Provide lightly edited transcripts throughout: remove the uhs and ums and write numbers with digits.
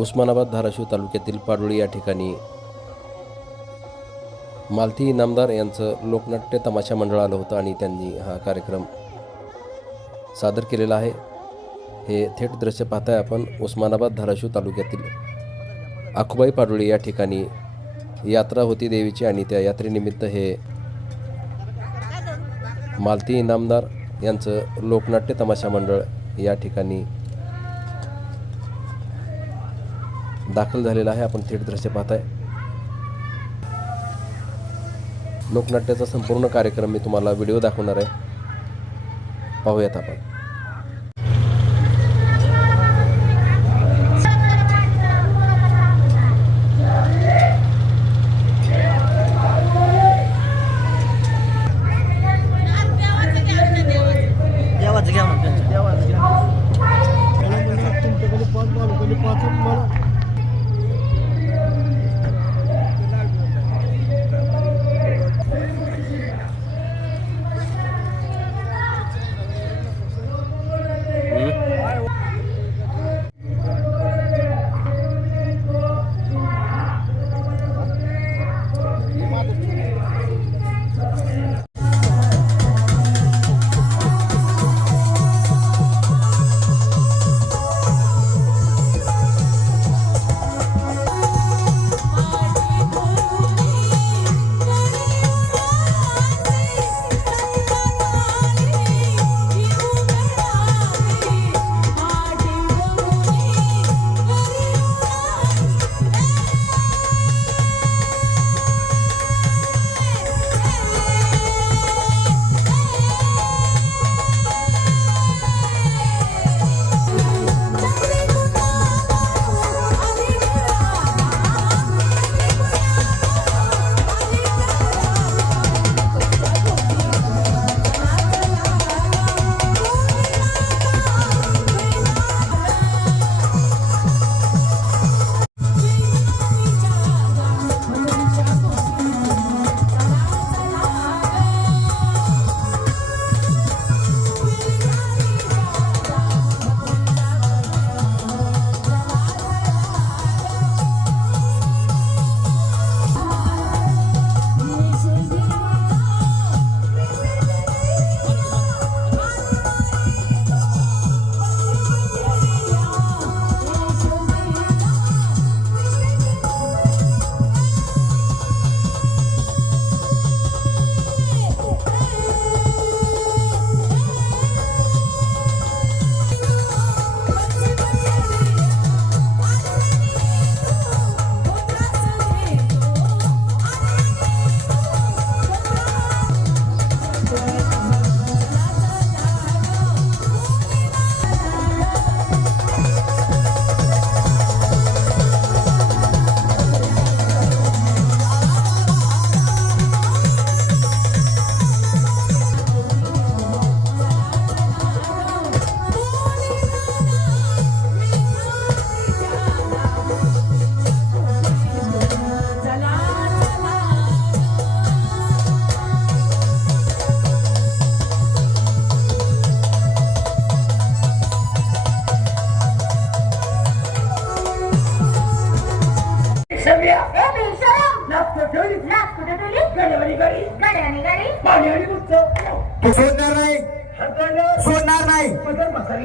उस्मानाबाद धाराशिव तालुक्यातील पाडोळी या ठिकाणी मालती इनामदार यांचं लोकनाट्य तमाशा मंडळ आलं होतं आणि त्यांनी हा कार्यक्रम सादर केलेला आहे। हे थेट दृश्य पाहताय आपण उस्मानाबाद धाराशिव तालुक्यातील आखुबाई पाडोळी या ठिकाणी यात्रा होती देवीची आणि त्या यात्रेनिमित्त हे मालती इनामदार यांचं लोकनाट्य तमाशा मंडळ या ठिकाणी दाखल झालेला आहे। आपण थेट दृश्य पाहताय। लोकनाट्याचा संपूर्ण कार्यक्रम मी तुम्हाला व्हिडिओ दाखवणार आहे, पाहूयात आपण।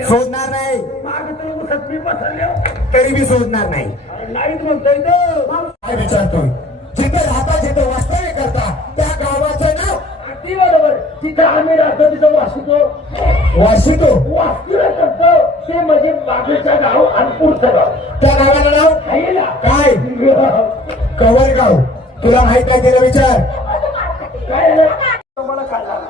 सोडणार नाही तरी मी सोडणार नाही काय विचारतोय? जिथे राहता जिथे वास्तव्य करता त्या गावाचं नाव अगदी बरोबर। तिथं आम्ही राहतो तिथं वासितो वास्तूला करतो ते म्हणजे बाजूचं गाव आणि पुढचं गाव। त्या गावाला नाव आहे ना काय? कवरगाव। तुला माहित काय त्याला विचार काय मला काय झालं?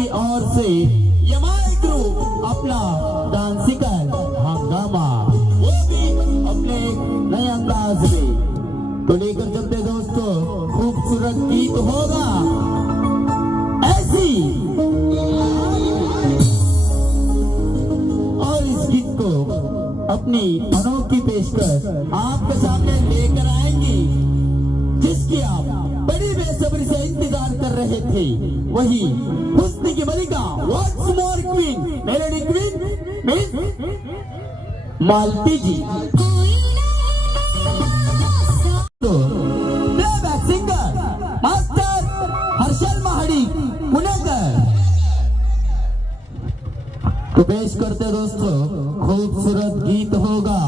की ओर से यमाई ग्रुप अपना डांसिकल हंगामा, वो भी अपने नए अंदाज में तो लेकर चलते दोस्तों। खूबसूरत गीत होगा ऐसी, और इस गीत को अपनी अनोखी पेशकश आपके सामने लेकर आएंगी, जिसकी आप बड़ी बेसब्री से इंतजार कर रहे थे। वही हुस्न की मलिका, what's more queen, melody queen miss Malti ji. तो playback singer master Harshal Mahadi Punekar तो पेश करते दोस्तों। खूबसूरत गीत होगा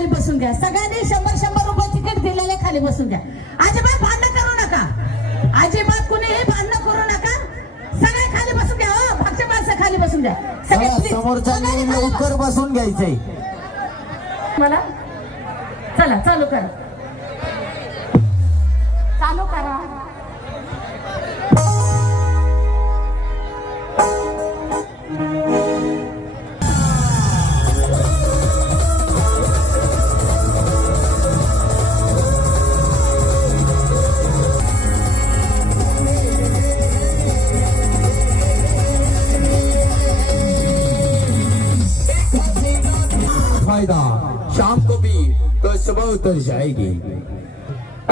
खाली बसून घ्या. सगळ्यांनी 100-100 रुपये तिकीट दिलेले खाली बसून घ्या. अजिबात भांडण करू नका. अजिबात कुणीही भांडण करू नका. सगळे खाली बसून घ्या. हो भागच्या माणसं खाली बसून घ्या. सगळे please. समोरच्यानी लवकर बसून घ्यायचंय. मला चला चालू करा. चालू करा. फायदा शाम को भी तो सुबह उतर जाएगी.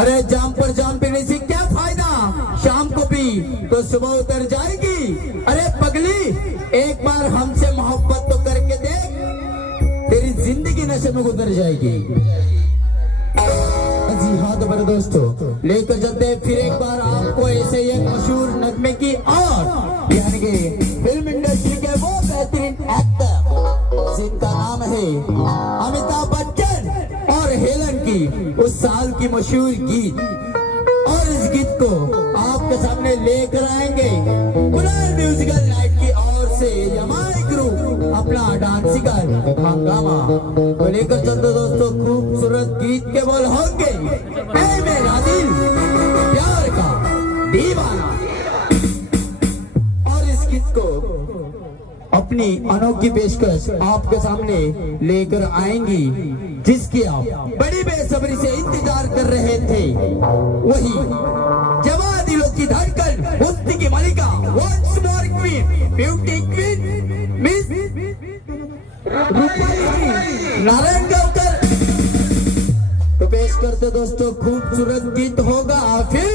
अरे जाम पर जाम पीने से क्या फायदा, शाम को भी तो सुबह उतर जाएगी. अरे पगली एक बार हमसे मोहब्बत तो करके देख, तेरी जिंदगी नशे में गुजर जाएगी. जी हाँ तो मेरे दोस्तों लेकर चलते हैं फिर एक बार आपको ऐसे एक मशहूर नगमे की और यानी कि फिल्म इंडस्ट्री के वो बेहतरीन एक्टर जिनका नाम है अमिताभ बच्चन और हेलन की उस साल की मशहूर गीत. और इस गीत को आपके सामने लेकर आएंगे कुलाल म्यूजिकल नाइट की ओर से यमाई ग्रुप अपना डांसिकर हंगामा. तो लेकर चलते दोस्तों खूबसूरत गीत के बोल होंगे ऐ मेरा दिल प्यार का दीवाना. और इस गीत को अपनी अनोखी पेशकश आपके सामने लेकर आएंगी जिसकी आप बड़ी बेसब्री से इंतजार कर रहे थे. वही जवां दिलों की धड़कन, मुफ्ती की मलिका, once more queen, beauty queen miss Rupali Narayangaonkar. तो पेश करते दोस्तों खूबसूरत गीत होगा फिर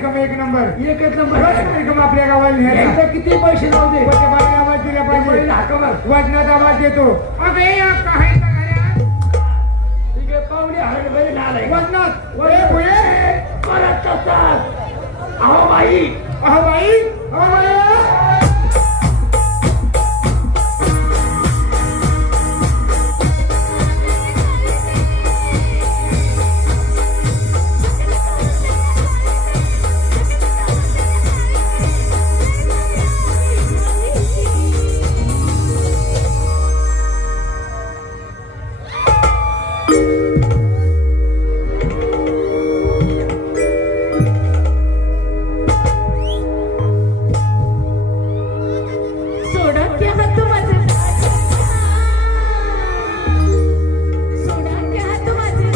कार्यक्रम एक नंबर एकच नंबर कार्यक्रम आपल्या गावाला न्यायचा. एकदा किती पैसे जाऊ दे कोणत्या बाईला आवाज दिला पाहिजे बैल हाका मार. वजनात आवाज देतो अगं हे काय ठीक आहे पाहुणे हरण बैल आलाय वजनात ए भुये परत तसाच अहो बाई अहो बाई अहो बाई सोडा के हाथ माझे सोडा के हाथ माझे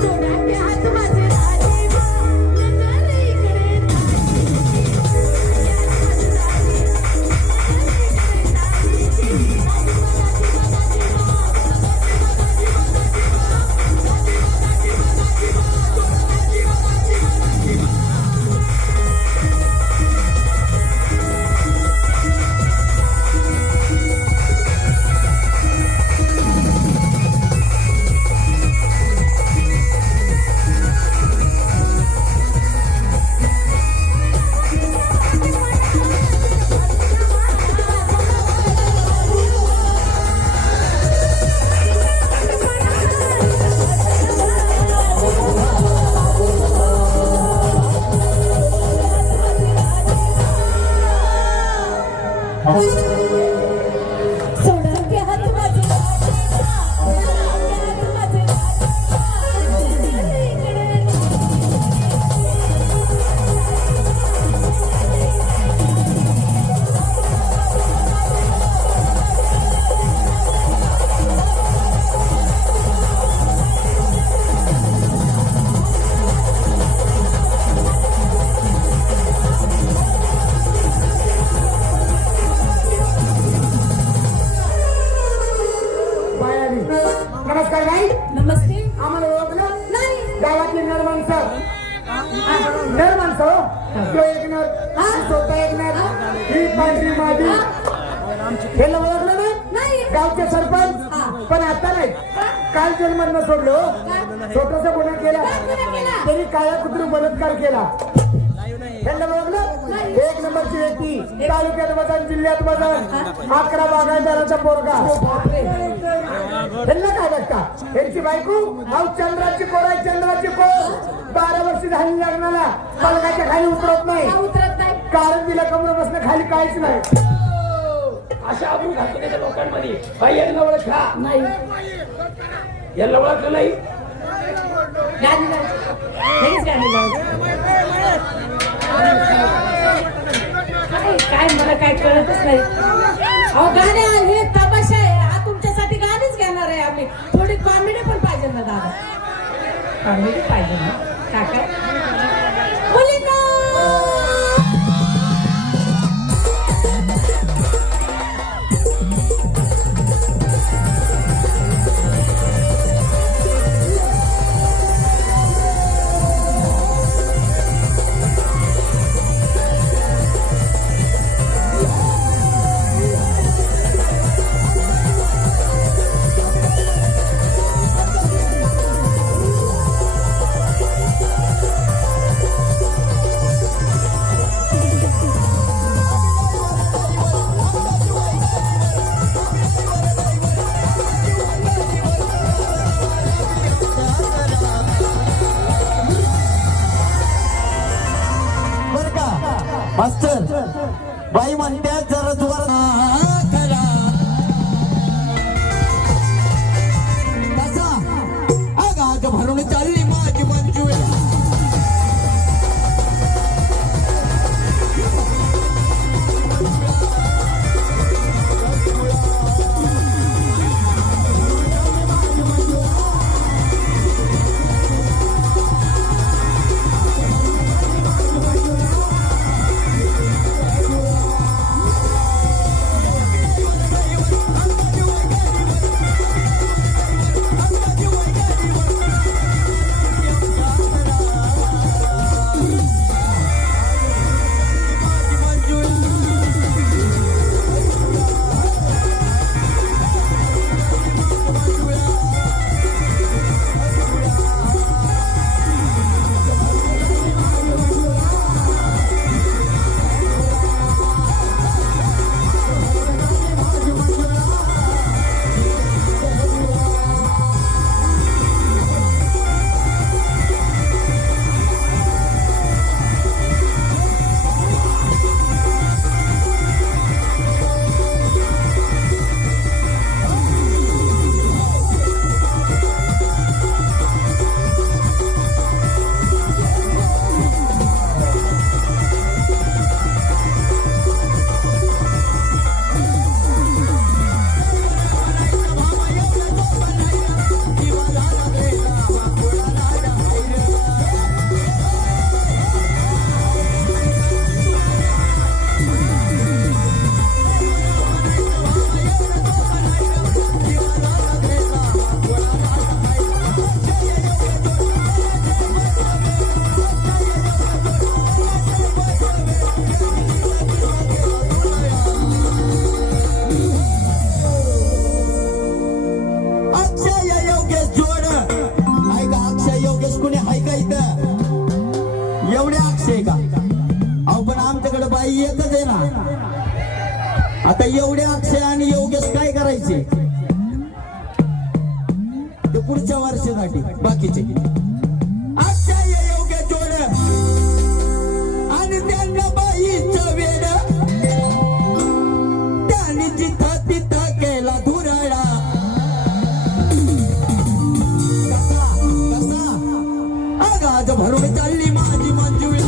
सोडा के हाथ माझे नजर इकडे सोडा के हाथ माझे बायारी नमस्कार बाई नमस्ते आम्हाला ओळखलं नाही गावातले नर माणसं नर माणसं हो. तो एक नर स्वतः एक नर ही पांढरी मादी हेला ओळखलं नाही नाही गावचे सरपंच पण आता नाही काल जन्मांना सोडलो छोटासा गुन्हा केला त्यांनी काळ्या कुत्रू बलात्कार केला ह्यांना ओळखलं एक नंबरची व्यक्ती तालुक्यात बदल जिल्ह्यात बदल 11 बागायतदाराचा पोरगा ह्यांना काय बघता यांची बायको अहो चंद्राची पोर आहे चंद्राची पोर 12 वर्ष झाली लग्नाला पलकाच्या खाली उतरत नाही उतरत नाही कारण तिला कमर बसणं खाली काहीच नाही अशा आपण घालतो त्याच्या लोकांमध्ये बाई यांना ओळखा नाही यांना ओळखलं नाही गाणी लगेच गाणी काय मला काय कळतच नाही अहो गाणे हे तमाशा आहे हा तुमच्यासाठी गाणीच घेणार आहे आम्ही थोडी कॉमेडी पण पाहिजे ना दादा कॉमेडी पाहिजे ना काका मुलींनो मास्तर बाई म्हणतात जरा जोरात करा कसा आगाग भरून चालली माझी मंजू का इथं एवढे अक्षय का अहो पण आमच्याकडे बाई एकच आहे ना आता एवढे अक्षय आणि योगेश काय करायचे ते पुढच्या वर्षासाठी बाकीचे अक्षय योग्य जोड आणि त्यांना बाईचं वेड त्यांनी जिथं तिथं केला धुराळा कसा आगाज भरून चालली माझी मंजुळा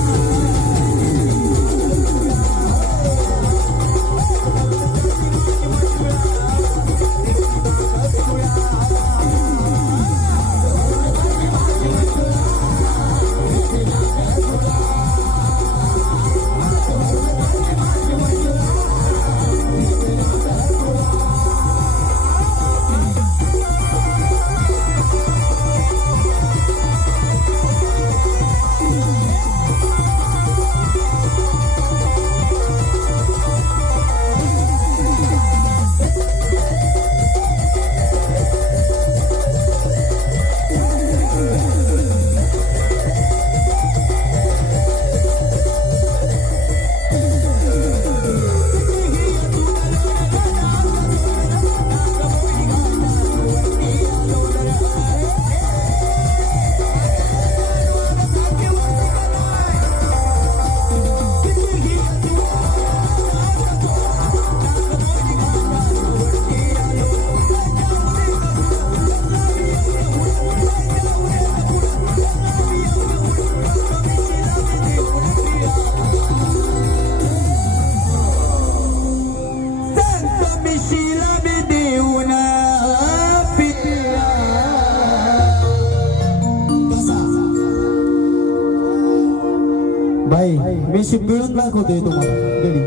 भाई मी पिळून दाखवतोय तुम्हाला गडी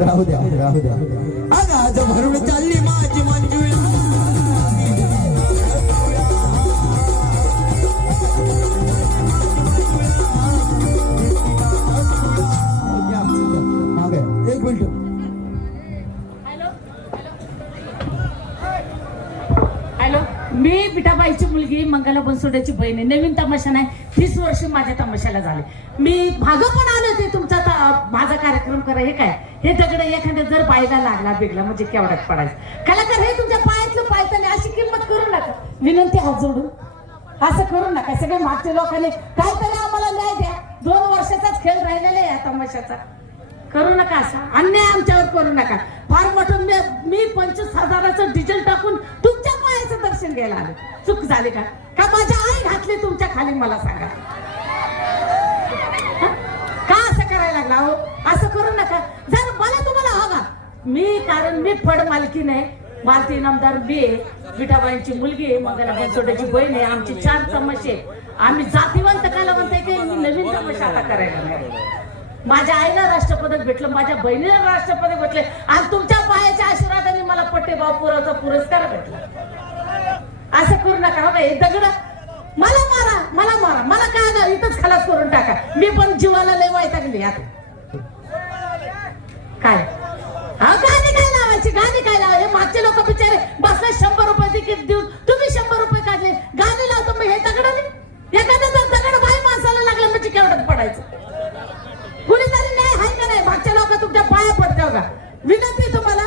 राहू द्या राहू द्या आगाज भरून चालली माझी मंजुळा एक मिनिट हॅलो मी पिठाबाईची मुलगी मंगला बनसोड्याची बहीण आहे. नवीन तमाशा नाही 30 वर्ष माझ्या तमाशाला झाले. मी भाग पण आले होते तुमचा माझा कार्यक्रम करा. हे काय हे दगड एखाद्या जर पायला लागला बिगला म्हणजे केवढ्यात पडायचं. कलाकार हे तुमच्या पायातलं पायचं नाही अशी किंमत करू नका. विनंती हात जोडून असं करू नका. सगळे मागच्या लोकांनी काहीतरी आम्हाला न्याय द्या. 2 वर्षाचाच खेळ राहिलेला आहे या तमाशाचा. करू नका असं अन्याय आमच्यावर करू नका. फार मोठं मी 25,000चं डिझेल टाकून तुमच्या पायाचं दर्शन घ्यायला आले. चूक झाली का माझी आई घातली तुमच्या खाली मला सांगा. का असं करायला लागला हो? असं करू नका. जर मला तुम्हाला हवा कारण मी फड मालकी नाही. मालती इनामदार बी विठाबाईंची मुलगी आहे. मंगला बनसोड्याची बहीण आहे. आमची 4 तमाशे. आम्ही जातीवंत कलावंत आहे की नवीन तमाशा आता करायला नाही. माझ्या आईला राष्ट्रपदक भेटलं, माझ्या बहिणीला राष्ट्रपदक भेटले आणि तुमच्या पायाच्या आशीर्वादाने मला पट्टेबाव पुराचा पुरस्कार भेटला. असं करू नका. हो हे दगड मला मारा मला काय इथंच खलास करून टाका. मी पण जीवाला लय वैतागली आता. काय गाणी काय लावायची गाणी काय लावायची. मागचे लोक बिचारे बसले 100 रुपये तिकीट देऊन तुम्ही 100 रुपये काढले. गाणी लावतो मग हे दगड एखादा जर दगड बाई माणसाला लागला म्हणजे केवढ्यात पडायचं. कुणीतरी नाही हाय का नाही. मागच्या लोक तुमच्या पाया पडते का. विनंती तुम्हाला.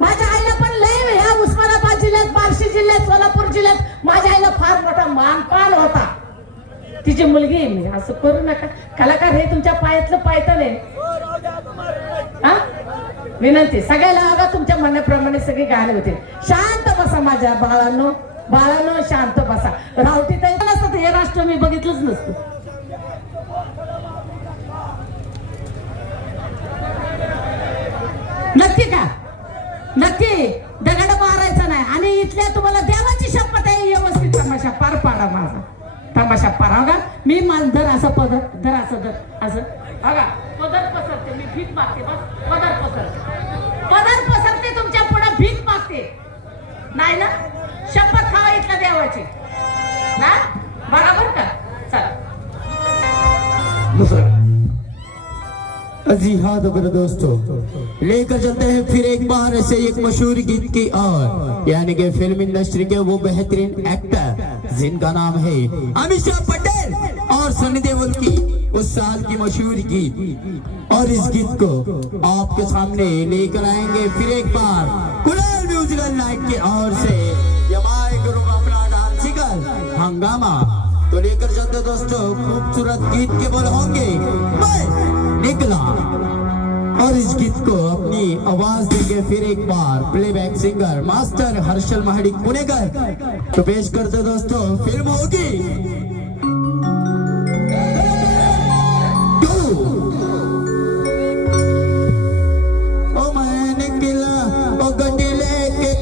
माझ्या आईला पण लय ह्या उस्मानाबाद जिल्ह्यात बार्शी जिल्ह्यात सोलापूर जिल्ह्यात माझ्या आईला फार मोठा मानपान होता. तिची मुलगी आहे मी. असं करू नका. कलाकार हे तुमच्या पायातलं पायतं नाही. विनंती सगळ्याला बघा तुमच्या म्हणण्याप्रमाणे सगळे गाणे होते. शांत बसा माझ्या बाळांनो शांत बसा. रावटी तर नसतं हे राष्ट्र मी बघितलंच नसतं. नक्की का नक्की दगड मारायचा नाही. आणि इथल्या तुम्हाला देवाची शपथ आहे व्यवस्थित तमाशा पार पाडा. माझा तमाशा पार बघा. मी धर असं पदर असं बघा पदर पसरते. मी भीक मागते बस. पदर पसरते तुमच्या पुढे भीक मागते नाही ना. शपथ खावा इथल्या देवाची ना. बरोबर का. चला जी हाँ तो मेरे दोस्तों लेकर चलते हैं फिर एक बार ऐसे एक मशहूर गीत की और यानी कि फिल्म इंडस्ट्री के वो बेहतरीन एक्टर जिनका नाम है अमीषा पटेल और सनी देओल की उस साल की मशहूर गीत। और इस गीत को आपके सामने लेकर आएंगे फिर एक बार कुलाल म्यूजिकल नाइट की ओर से यमाए गुरु अपना डांसिकल हंगामा। तो लेकर चलते दोस्तों, खूबसूरत गीत के बोल होंगे मैं निकला। और इस गीत को अपनी आवाज देंगे फिर एक बार playback singer master Harshal Mahadik Punekar. तो पेश करते दोस्तों, फिल्म होगी ओ मैं निकला ओ गड्डी लेके।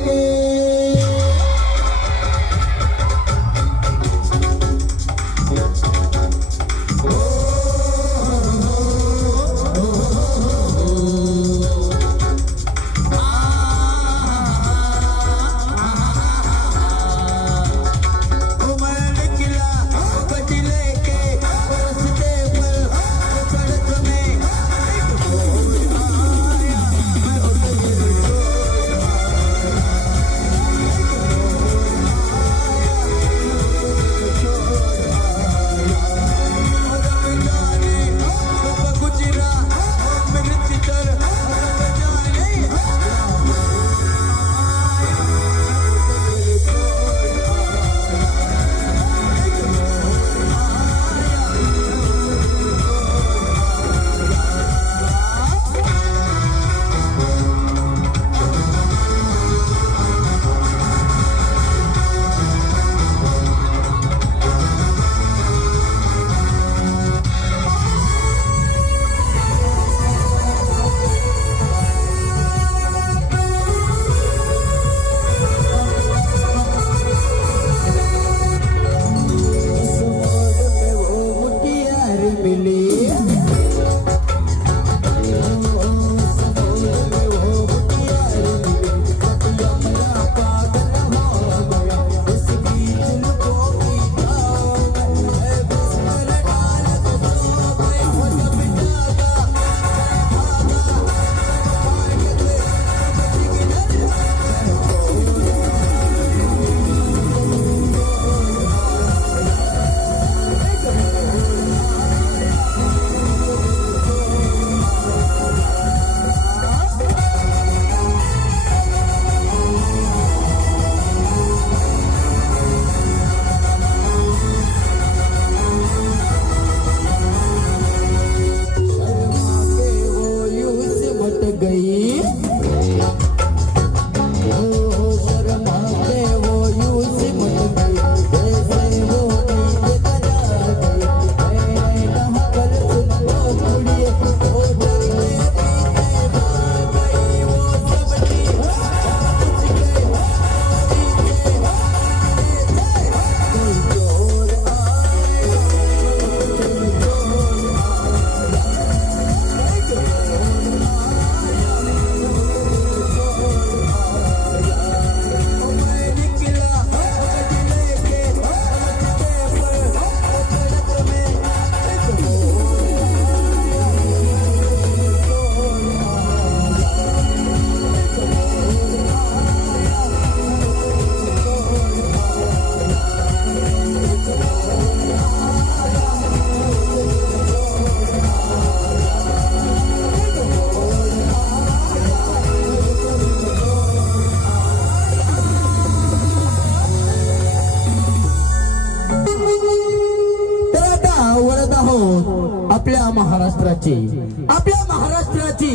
महाराष्ट्राची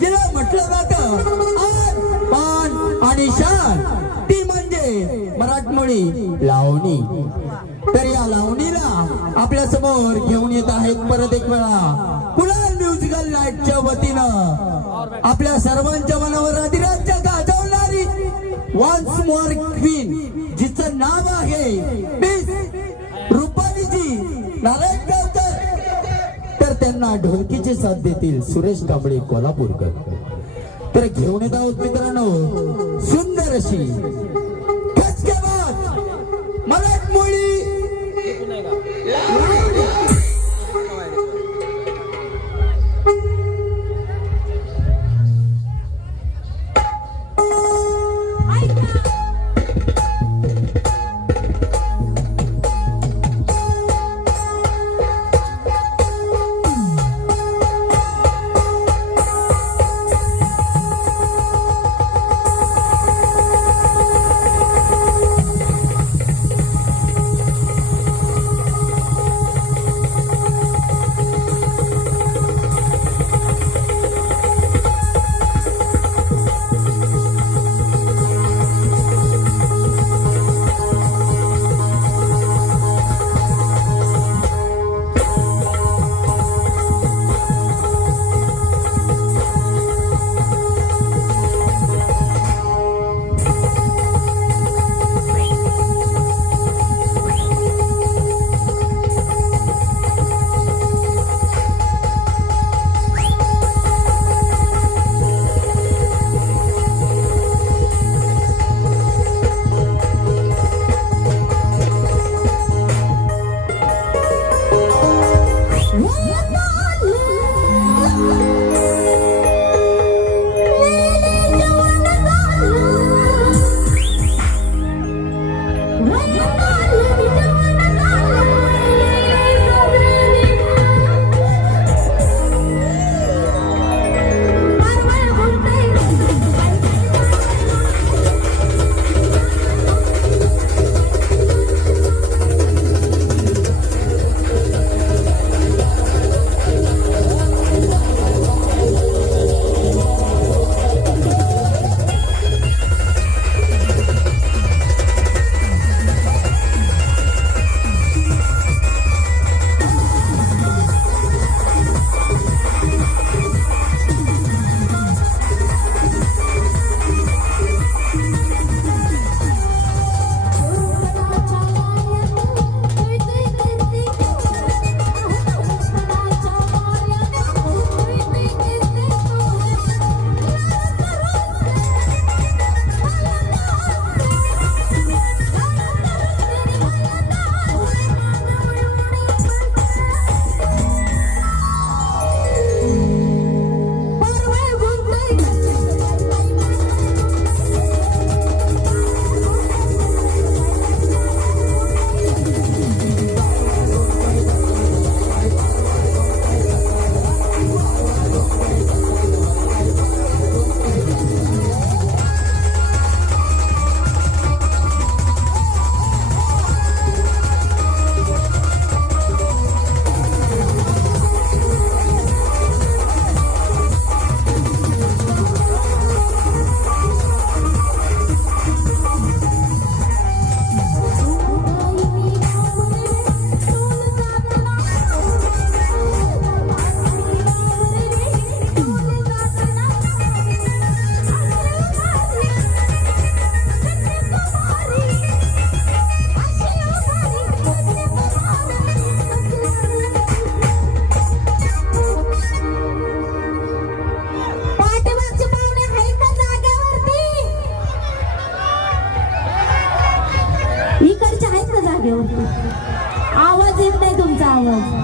जिला म्हटलं जातं आन पान आणि शान ती म्हणजे मराठमोळी लावणी। तर या लावणीला आपल्या समोर घेऊन येत आहेत परत एक वेळा कुलाल म्युझिकल नाईटच्या वतीनं आपल्या सर्वांच्या मनावर अधिराज्य गाजवणारी वन्स मोर क्वीन जिचं नाव आहे मिस रुपालीजी नारायण गावकर। तर त्यांना ढोलकीची साथ देतील सुरेश कांबळे कोल्हापूरकर। तर घेऊन येत आहोत मित्रांनो सुंदर अशी मराठमोळी आवाज येत नाही तुमचा आवाज.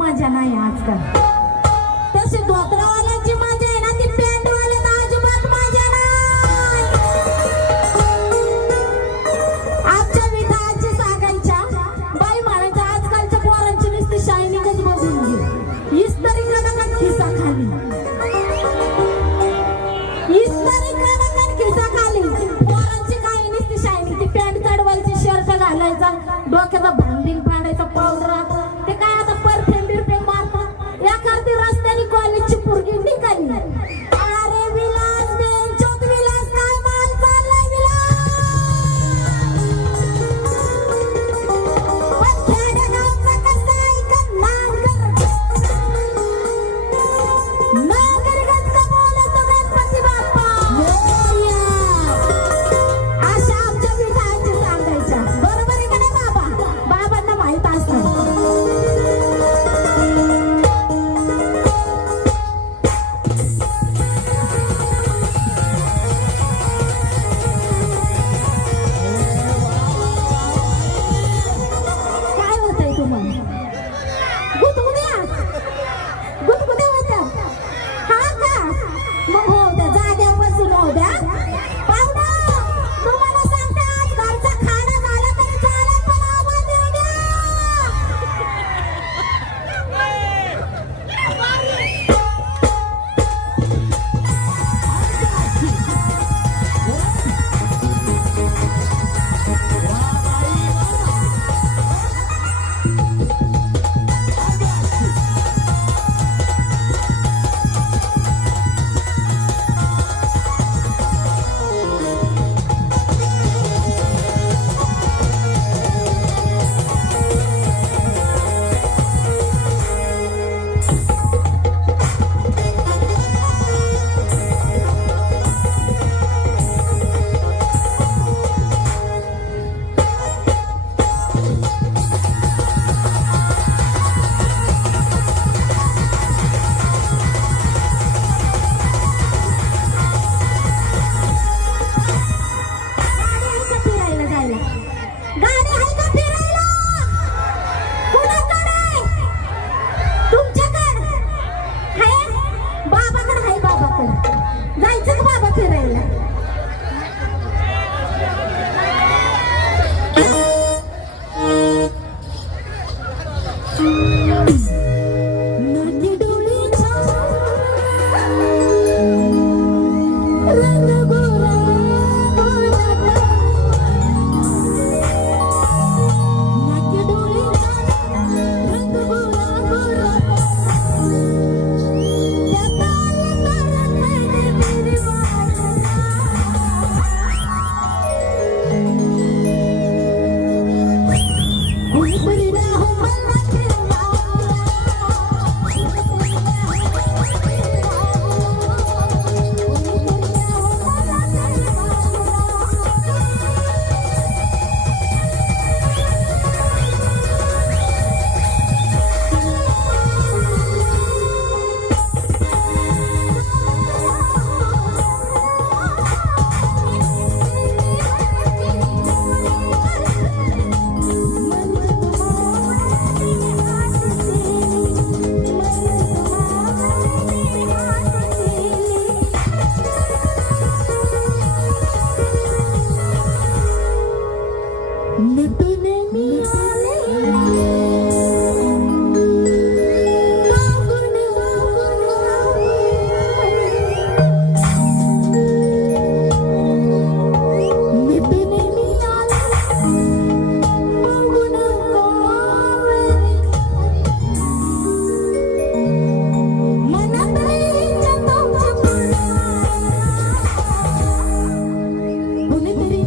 मजा नाही आजकाल. तशी धोत्रावाल्याची मजा आहे ना ती पॅन्टवाल्यात अजिबात मजा नाही. आजच्या विधाची सांगायच्या बाई म्हणायच्या आजकालच्या पोरांची नुसती शायनिंगच बघून घे. इस्त्री कडकन खिसा खाली, इस्त्री कडकन खिसा खाली. पोरांची काही नुसती शायनिंग, ती पॅन्ट चढवायची, शर्ट घालायचा, डोक्याचा भांडील पाडायचा, पावडर, ते काय आता परफ्यूम बिरफ्यूम मारतात. एखादी रस्त्याने कॉलेजची पोरगी निघाली, अरे विलास बेंचोत विलास काय माल चाललाय विलास. पण खेडेगावचा कसा ऐकत नांगर, नांगरगत का बोलतो गणपती बाप्पा मोरया. अशा आमच्या विधाची सांगायच्या. बरोबर आहे का नाही बाबा? बाबांना माहित असतं. नितने मियाले फागुन नितने मियाले फागुन मनतरी चंदम चपला कुणीतरी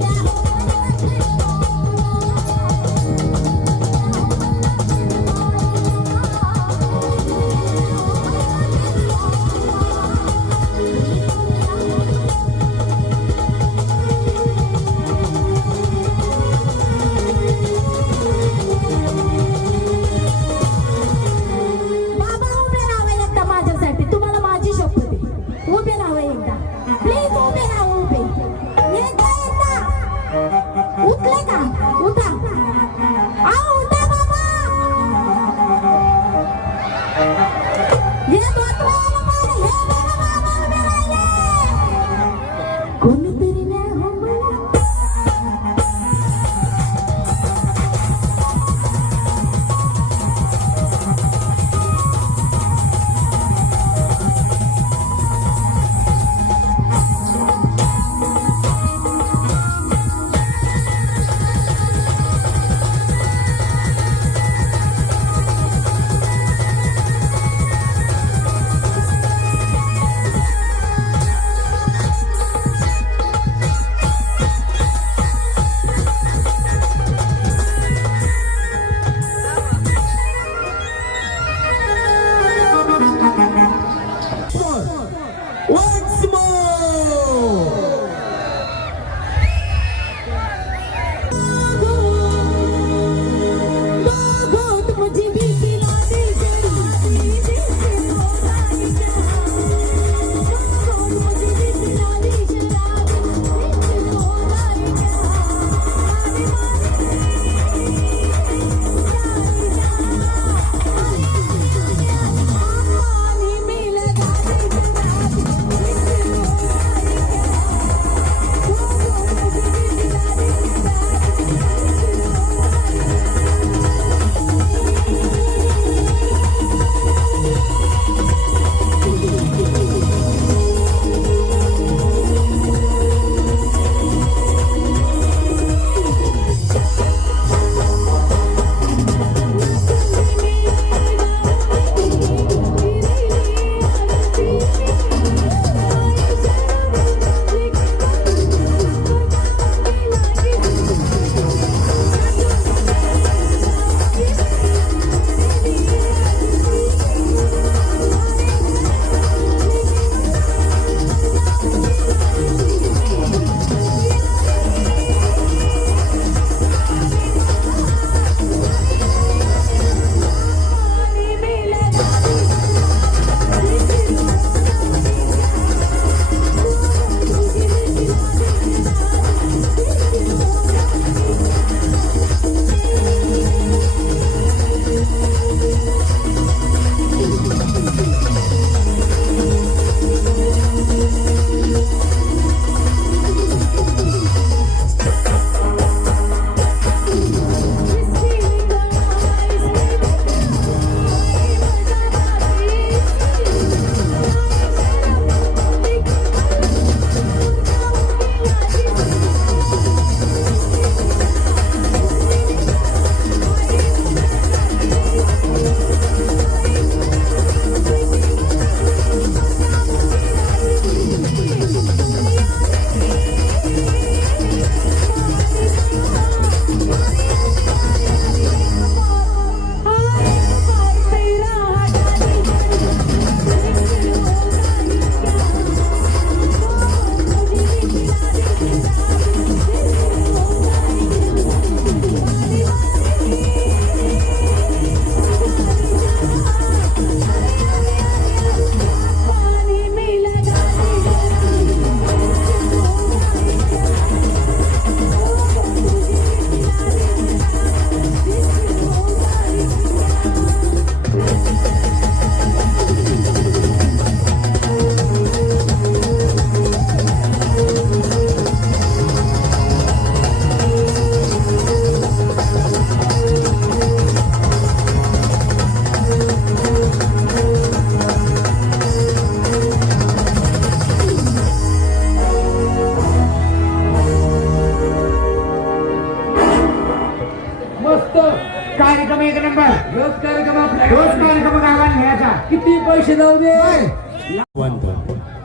बघतो कार्यक्रम एक नंबर. रोज कार्यक्रम आपल्या रोज कार्यक्रम गावाला न्यायचा. किती पैसे जाऊ दे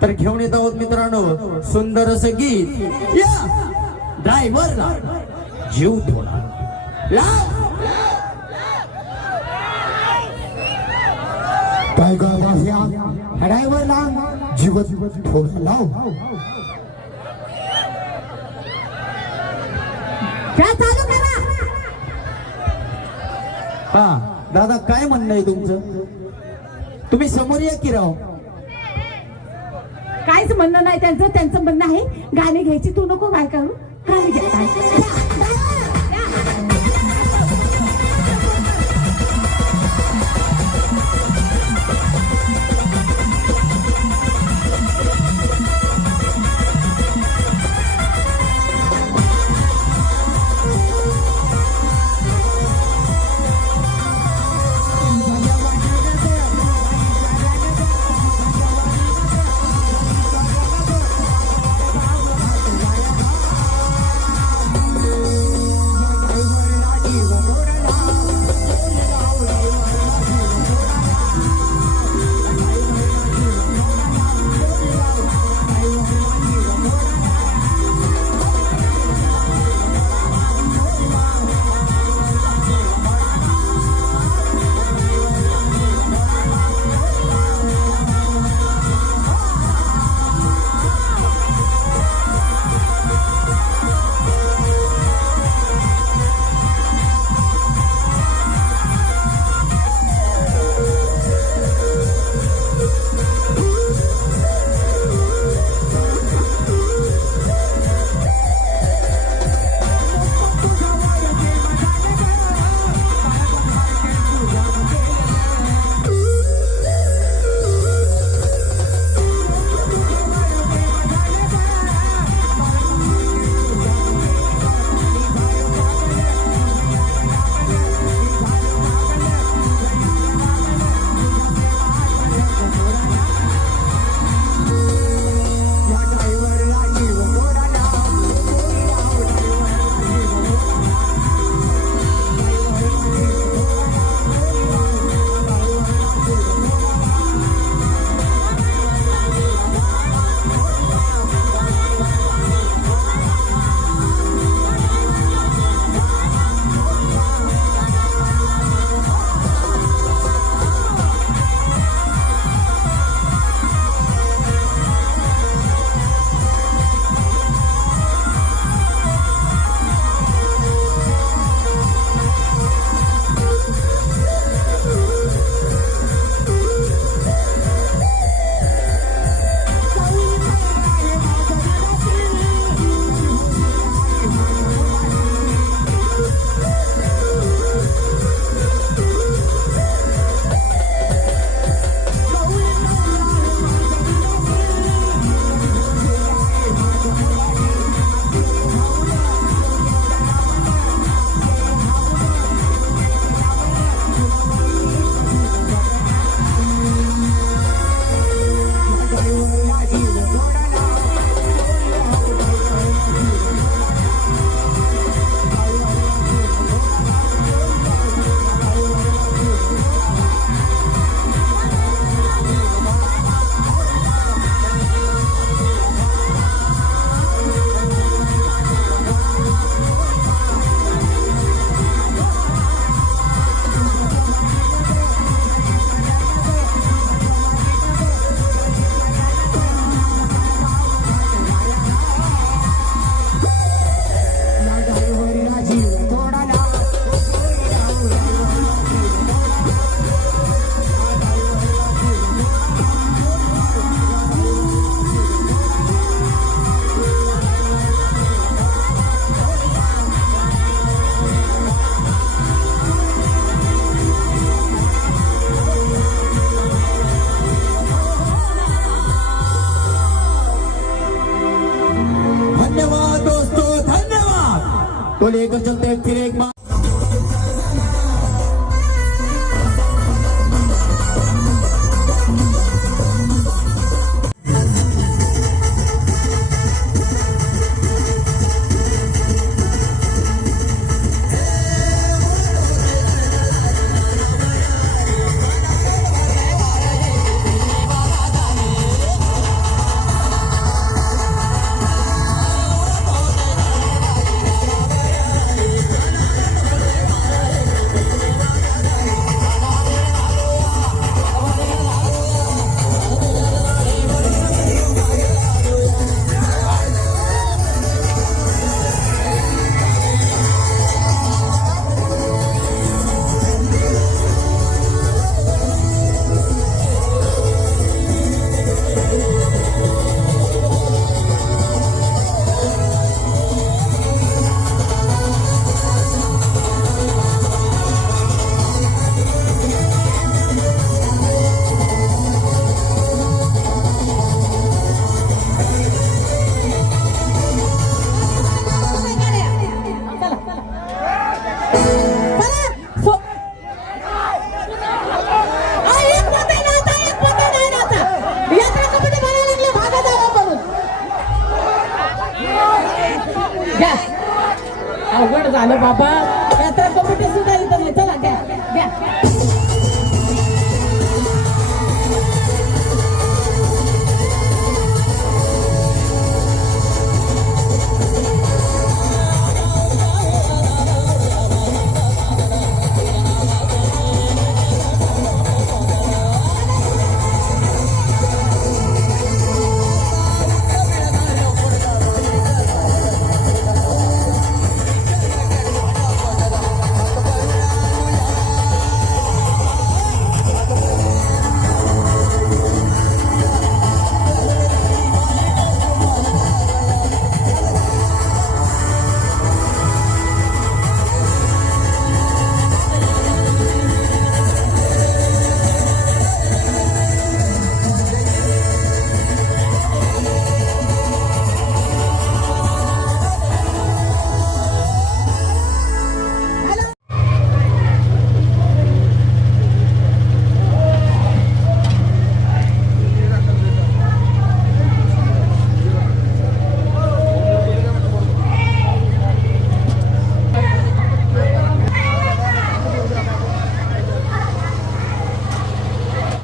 तर घेऊन येत आहोत मित्रांनो सुंदर असं गीत या ड्रायव्हरला जीव थोडा लाव. काय ड्रायव्हरला जीव थोडा लाव. काय चालू करा. हा दादा काय म्हणणं आहे तुमचं? तुम्ही समोर या की राव. काहीच म्हणणं नाही त्यांचं म्हणणं आहे गाणी घ्यायची तू नको काय करू गाणी घ्या. तो लेकर चलते हैं फिर एक बार।